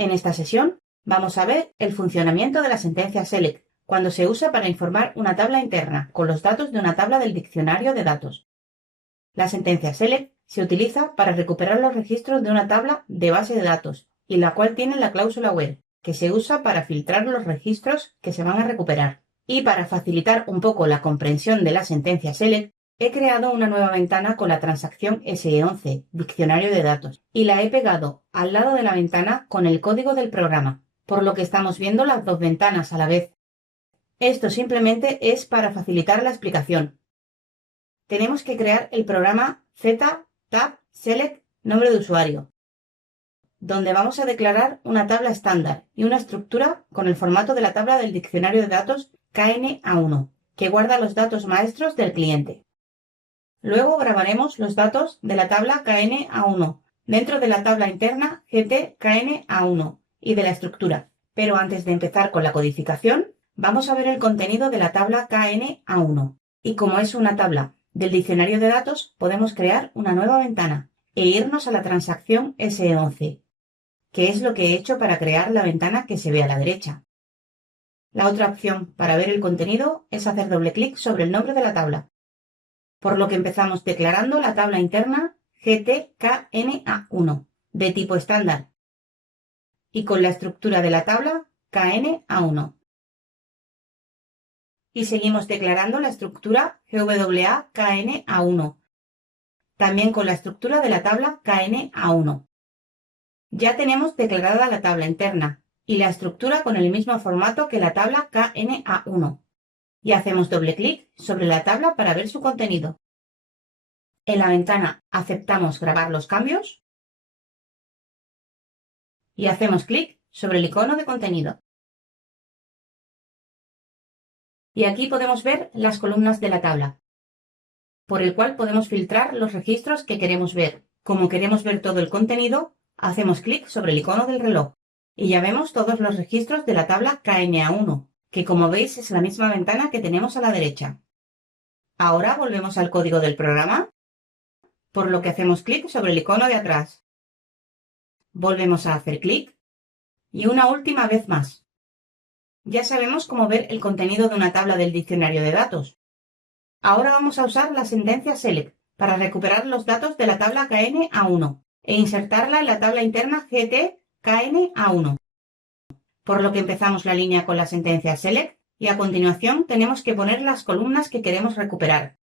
En esta sesión vamos a ver el funcionamiento de la sentencia select, cuando se usa para informar una tabla interna con los datos de una tabla del diccionario de datos. La sentencia select se utiliza para recuperar los registros de una tabla de base de datos y la cual tiene la cláusula where, que se usa para filtrar los registros que se van a recuperar. Y para facilitar un poco la comprensión de la sentencia select, he creado una nueva ventana con la transacción SE11, diccionario de datos, y la he pegado al lado de la ventana con el código del programa, por lo que estamos viendo las dos ventanas a la vez. Esto simplemente es para facilitar la explicación. Tenemos que crear el programa z-tab-select nombre de usuario, donde vamos a declarar una tabla estándar y una estructura con el formato de la tabla del diccionario de datos KNA1, que guarda los datos maestros del cliente. Luego grabaremos los datos de la tabla KNA1 dentro de la tabla interna GT-KNA1 y de la estructura. Pero antes de empezar con la codificación, vamos a ver el contenido de la tabla KNA1. Y como es una tabla del diccionario de datos, podemos crear una nueva ventana e irnos a la transacción SE11, que es lo que he hecho para crear la ventana que se ve a la derecha. La otra opción para ver el contenido es hacer doble clic sobre el nombre de la tabla, por lo que empezamos declarando la tabla interna GTKNA1 de tipo estándar y con la estructura de la tabla KNA1. Y seguimos declarando la estructura GWA-KNA1, también con la estructura de la tabla KNA1. Ya tenemos declarada la tabla interna y la estructura con el mismo formato que la tabla KNA1. Y hacemos doble clic sobre la tabla para ver su contenido. En la ventana aceptamos grabar los cambios y hacemos clic sobre el icono de contenido. Y aquí podemos ver las columnas de la tabla, por el cual podemos filtrar los registros que queremos ver. Como queremos ver todo el contenido, hacemos clic sobre el icono del reloj y ya vemos todos los registros de la tabla KNA1, que como veis es la misma ventana que tenemos a la derecha. Ahora volvemos al código del programa, por lo que hacemos clic sobre el icono de atrás. Volvemos a hacer clic y una última vez más. Ya sabemos cómo ver el contenido de una tabla del diccionario de datos. Ahora vamos a usar la sentencia select para recuperar los datos de la tabla KNA1 e insertarla en la tabla interna GT-KNA1. Por lo que empezamos la línea con la sentencia select y a continuación tenemos que poner las columnas que queremos recuperar.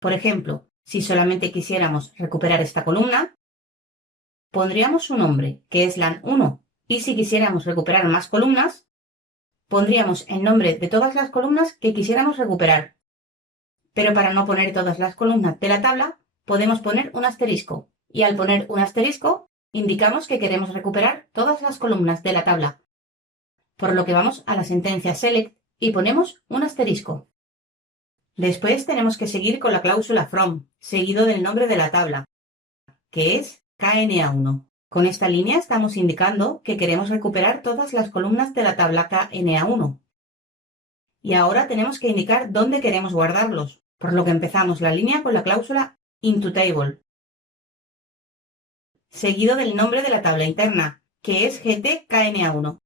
Por ejemplo, si solamente quisiéramos recuperar esta columna, pondríamos su nombre, que es LAN1, y si quisiéramos recuperar más columnas, pondríamos el nombre de todas las columnas que quisiéramos recuperar. Pero para no poner todas las columnas de la tabla, podemos poner un asterisco, y al poner un asterisco, indicamos que queremos recuperar todas las columnas de la tabla. Por lo que vamos a la sentencia select y ponemos un asterisco. Después tenemos que seguir con la cláusula from, seguido del nombre de la tabla, que es KNA1. Con esta línea estamos indicando que queremos recuperar todas las columnas de la tabla KNA1. Y ahora tenemos que indicar dónde queremos guardarlos, por lo que empezamos la línea con la cláusula IntoTable, seguido del nombre de la tabla interna, que es GTKNA1.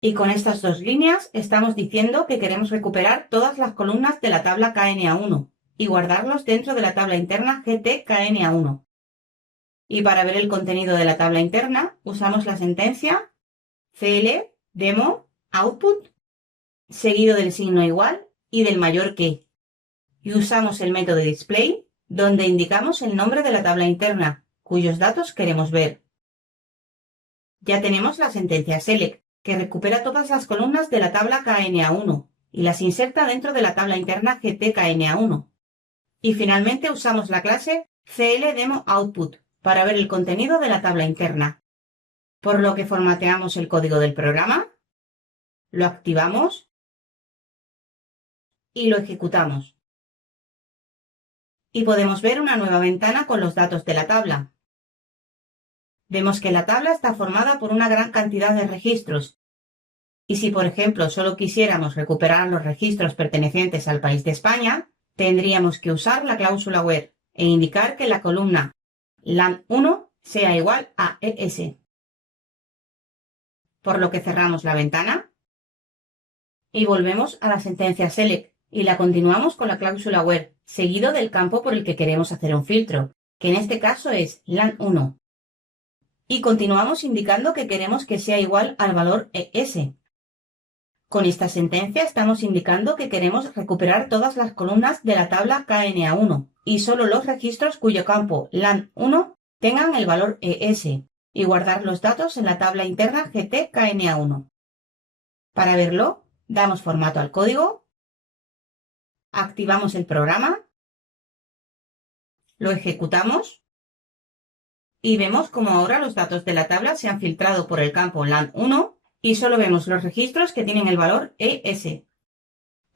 Y con estas dos líneas estamos diciendo que queremos recuperar todas las columnas de la tabla KNA1 y guardarlos dentro de la tabla interna GTKNA1. Y para ver el contenido de la tabla interna usamos la sentencia cl-demo-output seguido del signo igual y del mayor que. Y usamos el método display donde indicamos el nombre de la tabla interna cuyos datos queremos ver. Ya tenemos la sentencia select, que recupera todas las columnas de la tabla KNA1 y las inserta dentro de la tabla interna GTKNA1. Y finalmente usamos la clase cl-demo-output para ver el contenido de la tabla interna. Por lo que formateamos el código del programa, lo activamos y lo ejecutamos. Y podemos ver una nueva ventana con los datos de la tabla. Vemos que la tabla está formada por una gran cantidad de registros. Y si, por ejemplo, solo quisiéramos recuperar los registros pertenecientes al país de España, tendríamos que usar la cláusula where e indicar que la columna LAN1 sea igual a ES. por lo que cerramos la ventana y volvemos a la sentencia select y la continuamos con la cláusula where, seguido del campo por el que queremos hacer un filtro, que en este caso es LAN1. Y continuamos indicando que queremos que sea igual al valor ES. Con esta sentencia estamos indicando que queremos recuperar todas las columnas de la tabla KNA1 y solo los registros cuyo campo LAN1 tengan el valor ES y guardar los datos en la tabla interna GTKNA1. Para verlo, damos formato al código, activamos el programa, lo ejecutamos y vemos como ahora los datos de la tabla se han filtrado por el campo LAN1 y solo vemos los registros que tienen el valor ES.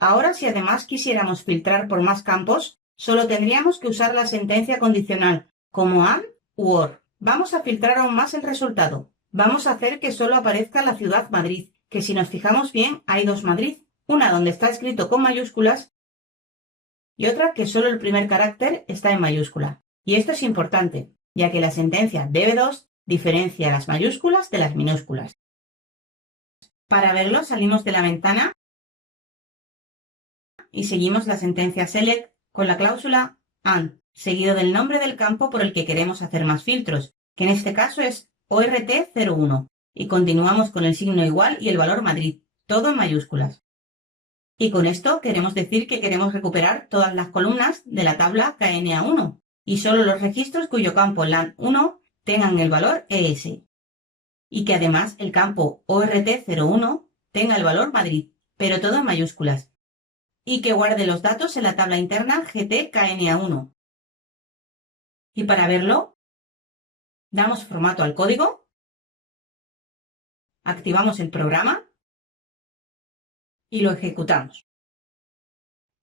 Ahora, si además quisiéramos filtrar por más campos, solo tendríamos que usar la sentencia condicional como AND u OR. Vamos a filtrar aún más el resultado. Vamos a hacer que solo aparezca la ciudad Madrid, que si nos fijamos bien hay dos Madrid, una donde está escrito con mayúsculas y otra que solo el primer carácter está en mayúscula. Y esto es importante, ya que la sentencia DB2 diferencia las mayúsculas de las minúsculas. Para verlo, salimos de la ventana y seguimos la sentencia select con la cláusula AND, seguido del nombre del campo por el que queremos hacer más filtros, que en este caso es ORT01, y continuamos con el signo igual y el valor Madrid, todo en mayúsculas. Y con esto queremos decir que queremos recuperar todas las columnas de la tabla KNA1 y solo los registros cuyo campo LAN1 tengan el valor ES. Y que además el campo ORT01 tenga el valor Madrid, pero todo en mayúsculas. Y que guarde los datos en la tabla interna GTKNA1. Y para verlo, damos formato al código, activamos el programa y lo ejecutamos.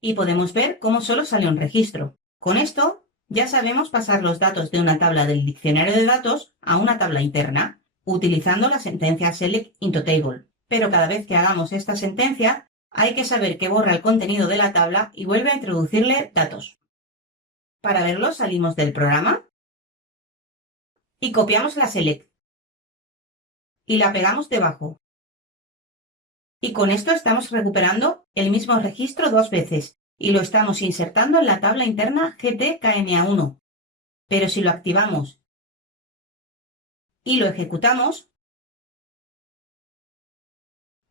Y podemos ver cómo solo sale un registro. Con esto ya sabemos pasar los datos de una tabla del diccionario de datos a una tabla interna, utilizando la sentencia select into table. Pero cada vez que hagamos esta sentencia, hay que saber que borra el contenido de la tabla y vuelve a introducirle datos. Para verlo, salimos del programa y copiamos la select y la pegamos debajo. Y con esto estamos recuperando el mismo registro dos veces y lo estamos insertando en la tabla interna GTKNA1. Pero si lo activamos y lo ejecutamos,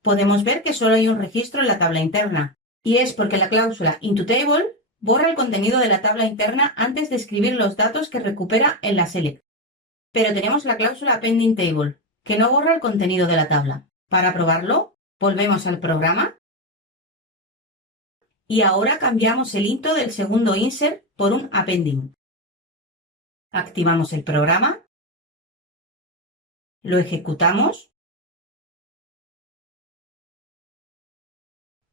podemos ver que solo hay un registro en la tabla interna, y es porque la cláusula IntoTable borra el contenido de la tabla interna antes de escribir los datos que recupera en la select. Pero tenemos la cláusula pendingTable, que no borra el contenido de la tabla. Para probarlo, volvemos al programa y ahora cambiamos el into del segundo insert por un appending. Activamos el programa, lo ejecutamos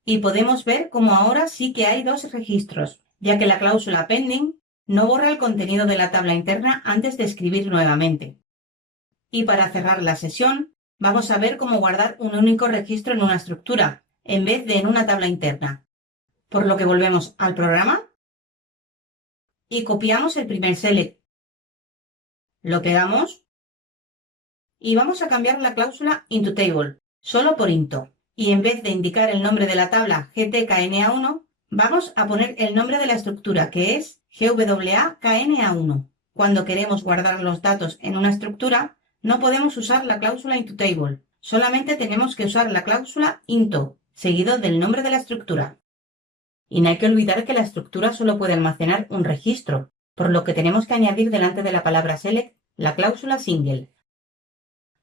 y podemos ver cómo ahora sí que hay dos registros, ya que la cláusula pending no borra el contenido de la tabla interna antes de escribir nuevamente. Y para cerrar la sesión, vamos a ver cómo guardar un único registro en una estructura, en vez de en una tabla interna. Por lo que volvemos al programa y copiamos el primer select. Lo pegamos y vamos a cambiar la cláusula IntoTable, solo por into. Y en vez de indicar el nombre de la tabla GTKNA1, vamos a poner el nombre de la estructura, que es GWAKNA1. Cuando queremos guardar los datos en una estructura, no podemos usar la cláusula IntoTable, solamente tenemos que usar la cláusula into, seguido del nombre de la estructura. Y no hay que olvidar que la estructura solo puede almacenar un registro, por lo que tenemos que añadir delante de la palabra select la cláusula single.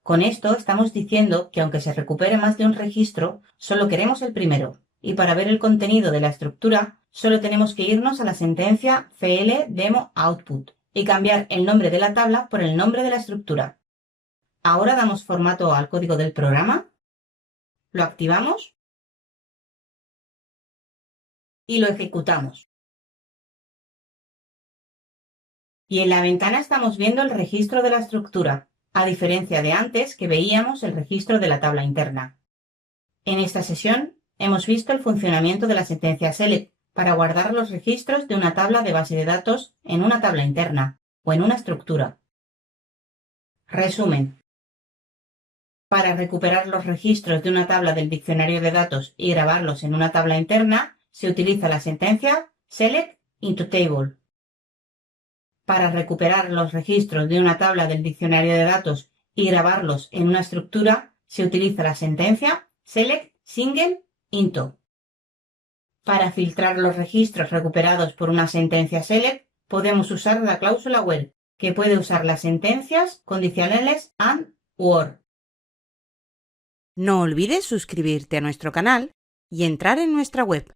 Con esto estamos diciendo que aunque se recupere más de un registro, solo queremos el primero, y para ver el contenido de la estructura, solo tenemos que irnos a la sentencia cl-demo-output y cambiar el nombre de la tabla por el nombre de la estructura. Ahora damos formato al código del programa, lo activamos y lo ejecutamos. Y en la ventana estamos viendo el registro de la estructura, a diferencia de antes que veíamos el registro de la tabla interna. En esta sesión hemos visto el funcionamiento de la sentencia select para guardar los registros de una tabla de base de datos en una tabla interna o en una estructura. Resumen. Para recuperar los registros de una tabla del diccionario de datos y grabarlos en una tabla interna, se utiliza la sentencia select into table. Para recuperar los registros de una tabla del diccionario de datos y grabarlos en una estructura, se utiliza la sentencia select single into. Para filtrar los registros recuperados por una sentencia select, podemos usar la cláusula where, que puede usar las sentencias condicionales and or. No olvides suscribirte a nuestro canal y entrar en nuestra web